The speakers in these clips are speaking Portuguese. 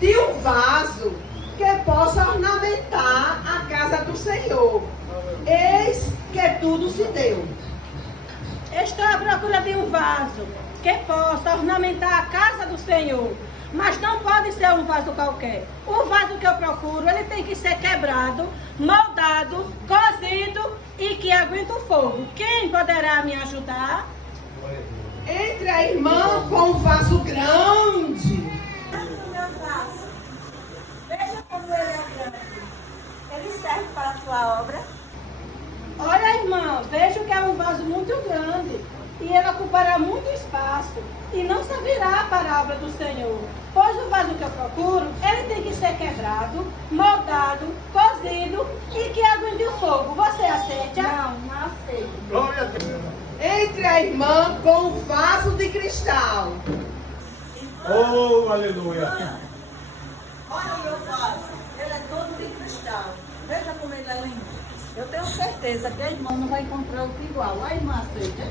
de um vaso que possa ornamentar a casa do Senhor. Eis que tudo se deu. Estou à procura de um vaso que possa ornamentar a casa do Senhor. Mas não pode ser um vaso qualquer. O vaso que eu procuro, ele tem que ser quebrado, moldado, cozido e que aguente o fogo. Quem poderá me ajudar? Entre a irmã com um vaso grande. Meu vaso, veja como ele é grande. Ele serve para a tua obra? Olha, irmã, vejo que é um vaso muito grande e ele ocupará muito espaço e não servirá para a obra do Senhor. Pois o vaso que eu procuro, ele tem que ser quebrado, moldado, cozido e que aguente o fogo. Você aceita? Não aceito. Glória a Deus. Entre a irmã com um vaso de cristal. Oh, aleluia. Olha o meu vaso, ele é todo de cristal. Veja como ele é lindo. Eu tenho certeza que a irmã não vai encontrar outro igual. A irmã aceita.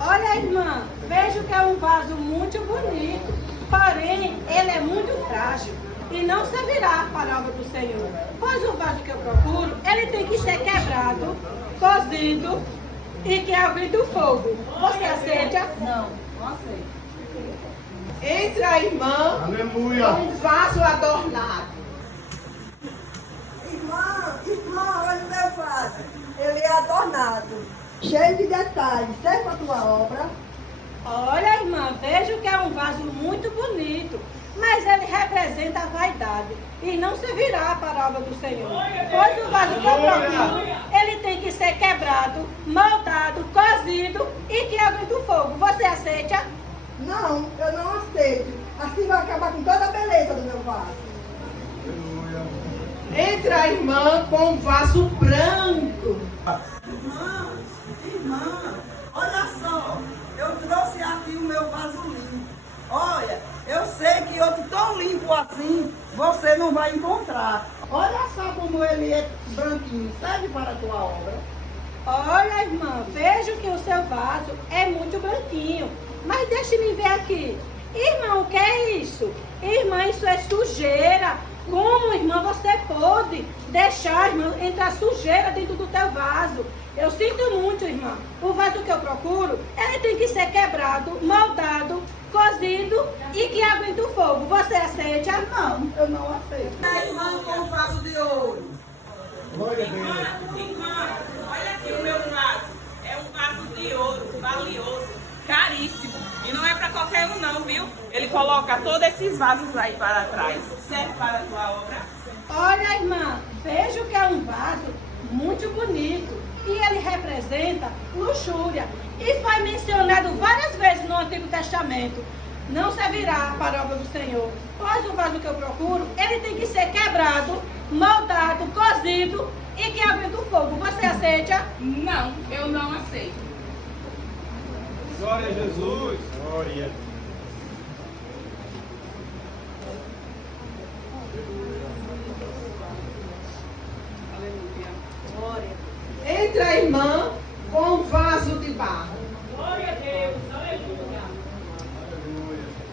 Olha, irmã, vejo que é um vaso muito bonito, porém ele é muito frágil e não servirá para a obra do Senhor. Pois o vaso que eu procuro, ele tem que ser quebrado, cozido e que aguente o fogo. Você aceita? Não aceito. Entre a irmã Aleluia. com um vaso adornado. Irmã, olha o meu vaso. Ele é adornado. Cheio de detalhes, serve a tua obra. Olha, irmã, vejo que é um vaso muito bonito, mas ele representa a vaidade e não servirá para a obra do Senhor. Pois o vaso que eu procuro, ele tem que ser quebrado, moldado, cozido e que aguente o fogo. Você aceita? Não, eu não aceito. Assim vai acabar com toda a beleza do meu vaso. Entre a irmã com um vaso branco. Irmã, olha só, eu trouxe aqui o meu vaso limpo. Olha, eu sei que outro tão limpo assim você não vai encontrar. Olha só como ele é branquinho, serve para a tua obra. Olha, irmã, vejo que o seu vaso é muito branquinho, mas deixe-me ver aqui. Irmã, o que é isso? Irmã, isso é sujeira. Como, irmã, você pode deixar, irmã, entrar sujeira dentro do teu vaso? Eu sinto muito, irmã. O vaso que eu procuro, ele tem que ser quebrado, moldado, cozido e que aguente o fogo. Você aceita? Não, eu não aceito. A irmã com um vaso de ouro. Glória a Deus. Irmã, olha aqui o meu vaso. É um vaso de ouro, valioso, caríssimo. E não é para qualquer um não, viu? Ele coloca todos esses vasos aí para trás. Serve para a tua obra. Olha, irmã, vejo que é um vaso muito bonito e ele representa luxúria. E foi mencionado várias vezes no Antigo Testamento. Não servirá para a obra do Senhor. Pois o vaso que eu procuro, ele tem que ser quebrado, moldado, cozido e que aguente o fogo. Você aceita? Não, eu não aceito. Glória a Jesus. Glória. Entre a irmã com um vaso de barro. Glória a Deus, aleluia.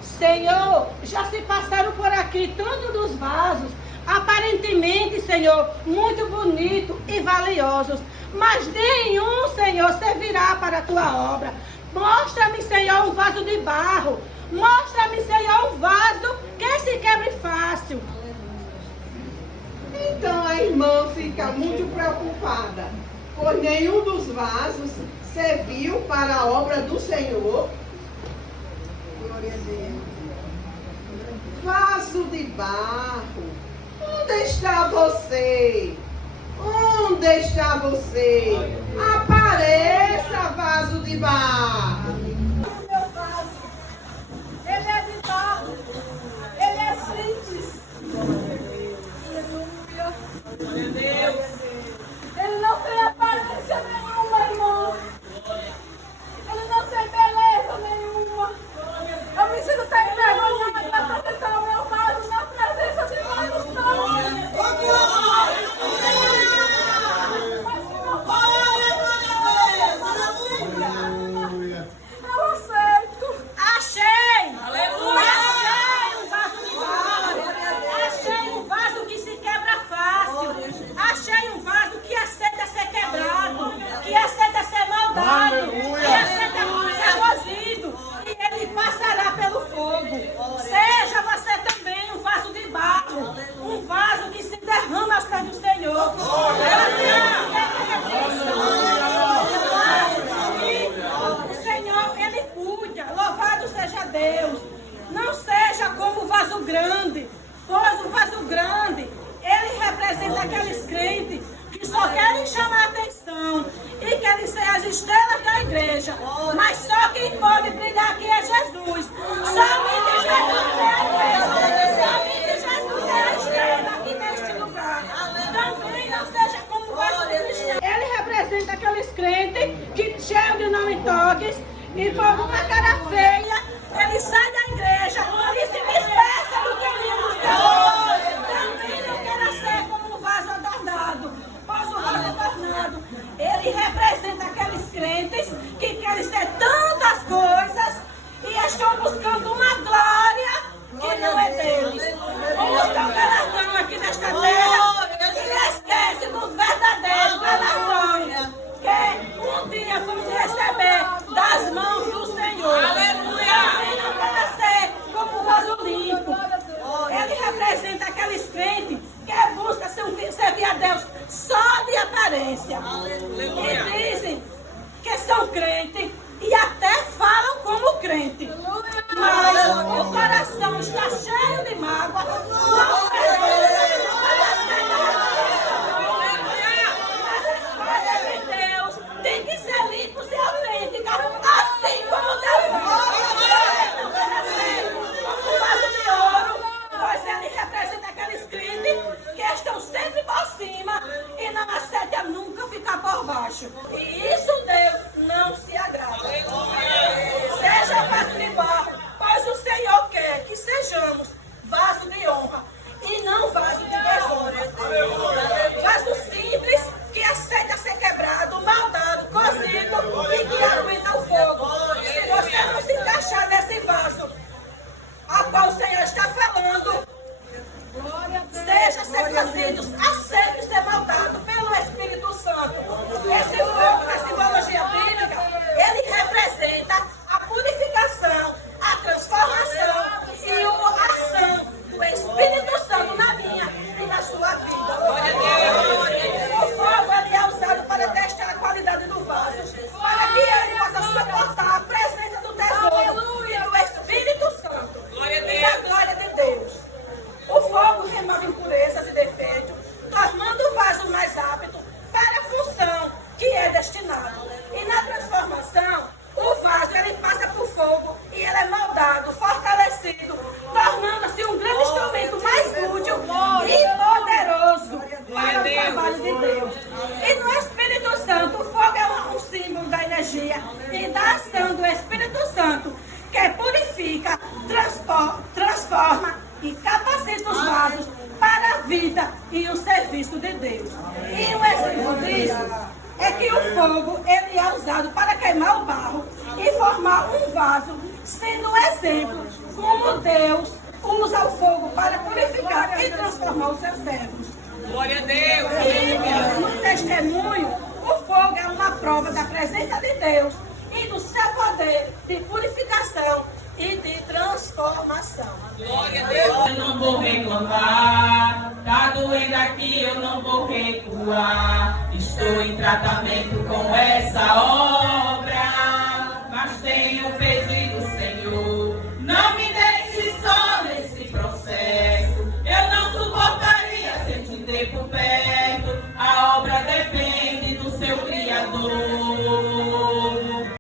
Senhor, já se passaram por aqui tanto dos vasos, aparentemente, Senhor, muito bonitos e valiosos, mas nenhum, Senhor, servirá para a tua obra. Mostra-me, Senhor, um vaso de barro. Mostra-me, Senhor, um vaso que se quebre fácil. Então a irmã fica muito preocupada, pois nenhum dos vasos serviu para a obra do Senhor. Glória a Deus. Vaso de barro, onde está você? Onde está você? Apareça, vaso de barro. O meu vaso, ele é de barro. Ele é simples. Aleluia. Glória a Deus. Ele não tem aparência nenhuma, irmão. Ele não tem beleza nenhuma. Eu me sinto tão envergonhada de apresentar o meu vaso na presença de vários tão. Mas o meu vaso, Aleluia. estrelas da igreja. Mas só quem pode brilhar aqui é Jesus. Somente Jesus é a igreja. Somente Jesus é a estrela aqui neste lugar. Também não seja como vaso cristão. Ele representa aqueles crentes que cheios de não me toques e por uma cara feia, ele sai da igreja e se dispersa do caminho do Senhor. Também não queira ser como um vaso adornado, pois o vaso adornado, ele representa aqueles crentes que querem ser tantas coisas e estão buscando uma glória que não é deles. Buscam galardão aqui nesta terra e esquecem dos verdadeiros galardões que um dia vamos receber das mãos do Senhor. Aleluia! Também não quer ser como um vaso limpo. Ele representa aqueles crentes que buscam servir a Deus só de aparência. E dizem que são crentes e até falam como crente. Mas o coração está cheio de mágoa. Não perdoa, não aceita. Tem que ser limpos e autênticas, assim como Deus. Não quer ser como um vaso de ouro, pois ele representa aqueles crentes que estão sempre por cima e não aceitam nunca ficar por baixo. E isso Deus não se agrada. Seja vaso de barro, pois o Senhor quer que sejamos vaso de honra e não vaso de desonra. Vaso simples que aceita ser quebrado, maldado, cozido e que aguenta o fogo. Se você não se encaixar nesse vaso a qual o Senhor está falando, seja ser cozido, aceite ser moldado pelo Espírito Santo. Esse fogo na simbologia bíblica, ele representa a purificação, a transformação e a ação do Espírito Santo na minha e na sua vida. O fogo ele é usado para testar a qualidade do vaso, para que ele possa suportar a presença do tesouro e do Espírito Santo e da glória de Deus. O fogo remove impurezas e defeitos, tornando o vaso mais apto para a função que é destinado. E na transformação, o vaso ele passa por fogo e ele é moldado, fortalecido, tornando-se um grande instrumento mais útil e poderoso para o trabalho de Deus. E no Espírito Santo, o fogo é um símbolo da energia e da ação do Espírito Santo, que purifica, transforma e capacita os vasos para a vida e o serviço de Deus. E um exemplo disso é que o fogo ele é usado para queimar o barro e formar um vaso, sendo um exemplo como Deus usa o fogo para purificar e transformar os seus servos. Glória a Deus! E no testemunho, o fogo é uma prova da presença de Deus e do seu poder de purificação e de transformação. Glória a Deus! Eu não vou reclamar, tá doendo aqui, eu não vou recuar. Estou em tratamento com essa obra, mas tenho pedido, Senhor, não me deixe só nesse processo. Eu não suportaria sem te ter por perto.